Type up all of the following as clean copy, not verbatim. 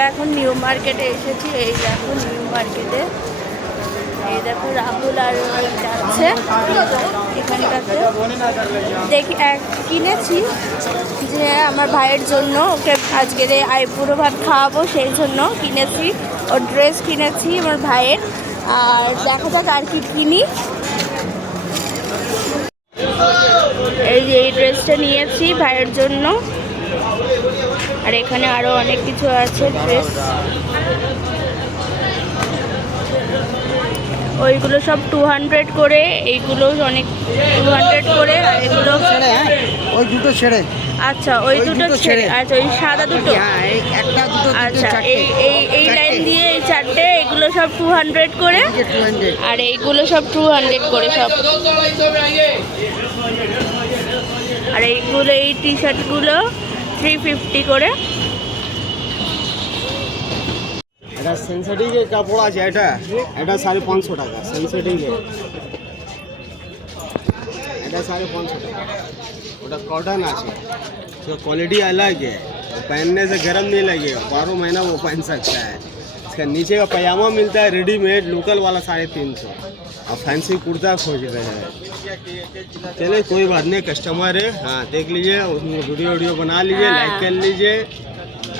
আমরা এখন নিউ মার্কেটে এসেছি। এই দেখো নিউ মার্কেটে, এই দেখো রাহুল আর যাচ্ছে এখানটাতে। দেখি কিনেছি যে আমার ভাইয়ের জন্য, ওকে আজকের আইবুড়ো ভাত খাওয়াবো, সেই জন্য কিনেছি। ওর ড্রেস কিনেছি আমার ভাইয়ের। আর দেখা যাক আর কি কিনি। এই যে এই ড্রেসটা নিয়েছি ভাইয়ের জন্য। আর এখানে আরো অনেক কিছু আছে ড্রেস, ওইগুলো সব 200 করে, এইগুলো অনেক 200 করে। আর এগুলো ওই দুটো ছেড়ে, আচ্ছা ওই দুটো ছেড়ে, আচ্ছা ওই সাদা দুটো, আচ্ছা এই লাইন দিয়ে এই চারটে, এগুলো সব 200 করে। আর এইগুলো সব 200 করে সব। আর এইগুলো এই টি শার্টগুলো 350 করে। এটা সেন্সিটিভের কাপড় আছে, এটা 550 টাকা সেন্সিটিভের, এটা 550 টাকা। ওটা कॉटन আছে, तो क्वालिटी अलग है, पहनने से गर्म नहीं लगे, 12 महीना वो पहन सकता है। इसका नीचे का पजामा मिलता है रेडीमेड लोकल वाला 350, और फैंसी कुर्ता खोज रहे हैं। चलिए कोई बात नहीं, कस्टमर है, हाँ देख लीजिए, वीडियो बना लीजिए, लाइक कर लीजिए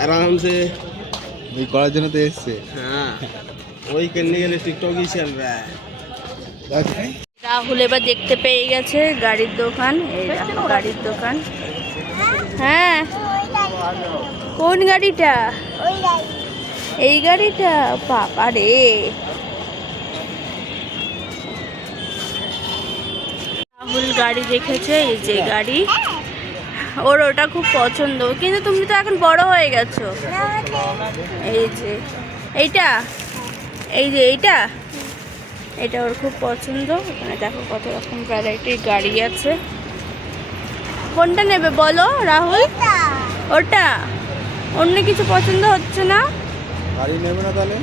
आराम से। করার জন্য তো এসছে, হ্যাঁ ওই करने के लिए टिकटॉक ही चल रहा है। রাহুল এবার দেখতে পেয়ে গেছে গাড়ির দোকান। এই দেখো গাড়ির দোকান। হ্যাঁ কোন গাড়িটা? এই গাড়িটা, বাবা রে। রাহুল গাড়ি দেখেছে, এই যে গাড়ি, ওর ওটা খুব পছন্দ। কিন্তু তুমি তো এখন বড় হয়ে গেছো। এই যে এইটা, এই যে এইটা, এটা ওর খুব পছন্দ। এখানে দেখো কত রকম ভ্যারাইটির গাড়ি আছে। কোনটা নেবে বলো রাহুল? ওটা, অন্য কিছু পছন্দ হচ্ছে না? গাড়ি নেবে না তাহলে?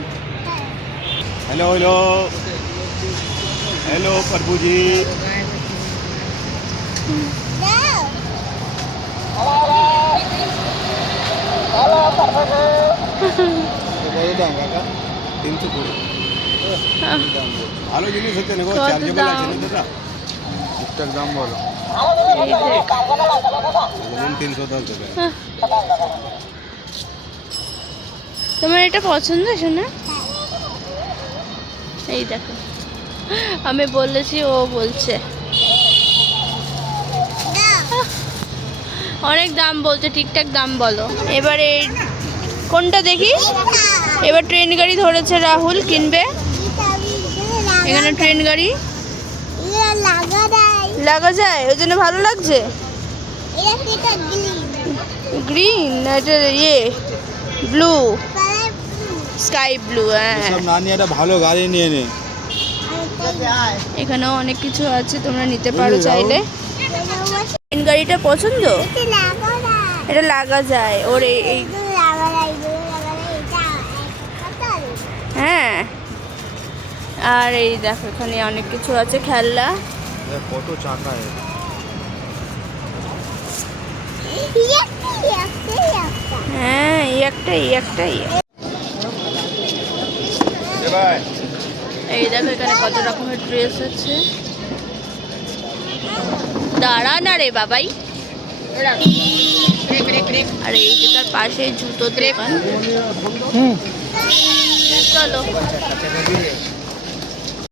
হ্যালো হ্যালো হ্যালো প্রভুজি, ভালো জিনিস হচ্ছে না, চার্জেবল আছে না দাদা, ঠিকঠাক দাম বলো। 310 টাকা। তোমার এটা পছন্দ শোনা? এই দেখো, আমি বলেছি, ও বলছে অনেক দাম বলছে, ঠিকঠাক দাম বলো। এবারে কোনটা দেখি? এবার ট্রেন গাড়ি ধরেছে রাহুল, কিনবে। এখানে ট্রেন গাড়ি লাগা যায়, ওই জন্য ভালো লাগছে। গ্রিন, এটা ইয়ে ব্লু, স্কাই ব্লু। হ্যাঁ নানি একটা ভালো গাড়ি নিয়ে নে। এখানেও অনেক কিছু আছে, তোমরা নিতে পারো চাইলে। ট্রেন গাড়িটা পছন্দ, এটা লাগা যায় ওর এই। হ্যাঁ, আর এই দেখো এখানে অনেক কিছু আছে, খেলনা। কত চাকা, হ্যাঁ এই একটা, এই একটা। এই দেখো এখানে কত রকমের ড্রেস আছে। দাঁড়া না রে বাবাই। আর এই যে তার পাশে জুতো দোকান। চলো